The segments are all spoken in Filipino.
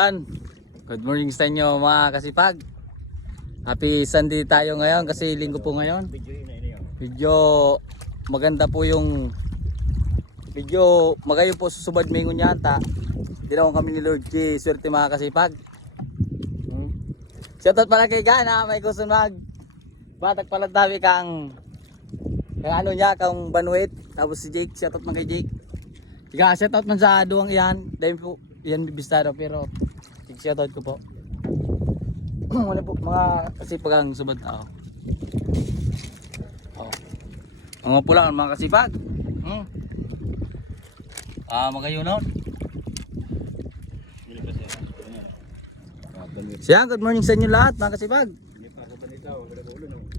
Good morning sa inyo mga kasipag. Happy Sunday tayo ngayon kasi linggo po ngayon. Medyo maganda po yung medyo magayon po susubad mingon yata. Dinawang kami ni Lord G. Swerte mga kasipag. Shoutout pala kay Gana, may gusto mag batak pala dami kang ano niya, kang Banuit. Tapos si Jake, shoutout man kay Jake. Ika, shoutout man sa duwang iyan. Dahil po, yan bibistado pero shoutout ko po. Ano po mga kasipag ang subad. Mga pula mga kasipag. Magayon nun. Siya, good morning sa inyo lahat mga kasipag.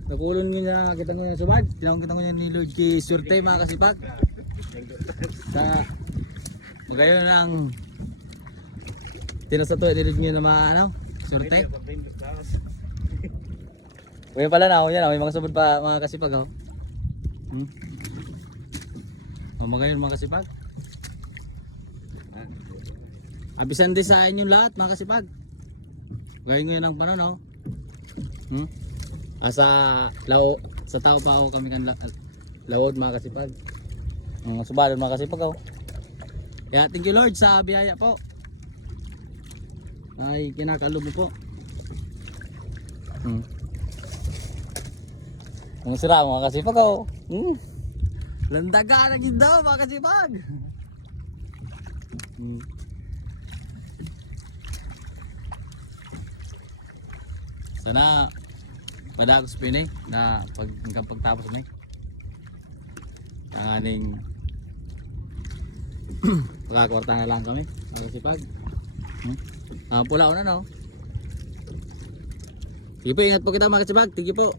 Nakulon nyo na, kita nyo na subad. Kita nyo ni Lord K. Surte mga kasipag. Sa magayon ng tinasato, nilid nyo na mga ano, surte. Uy pala na, yan, may mga subad pa mga kasipag. Magayon mga kasipag. Abisan din sa inyong lahat mga kasipag. Gawin ko yun ng panon, sa tao pa ako kami kan lawod mga kasipag. Subalon mga kasipag. Kaya thank you Lord sa biyaya po. Ay kinakalob po. Ang sira mga kasipag. Landaga na yun daw mga kasipag. Sana padagos pa yun na hanggang pagtapos mo ang aning pagkakwarta na lang kami mga kasipag. Pula ko na no. Sige po, ingat po kita mga kasipag. Tigil po.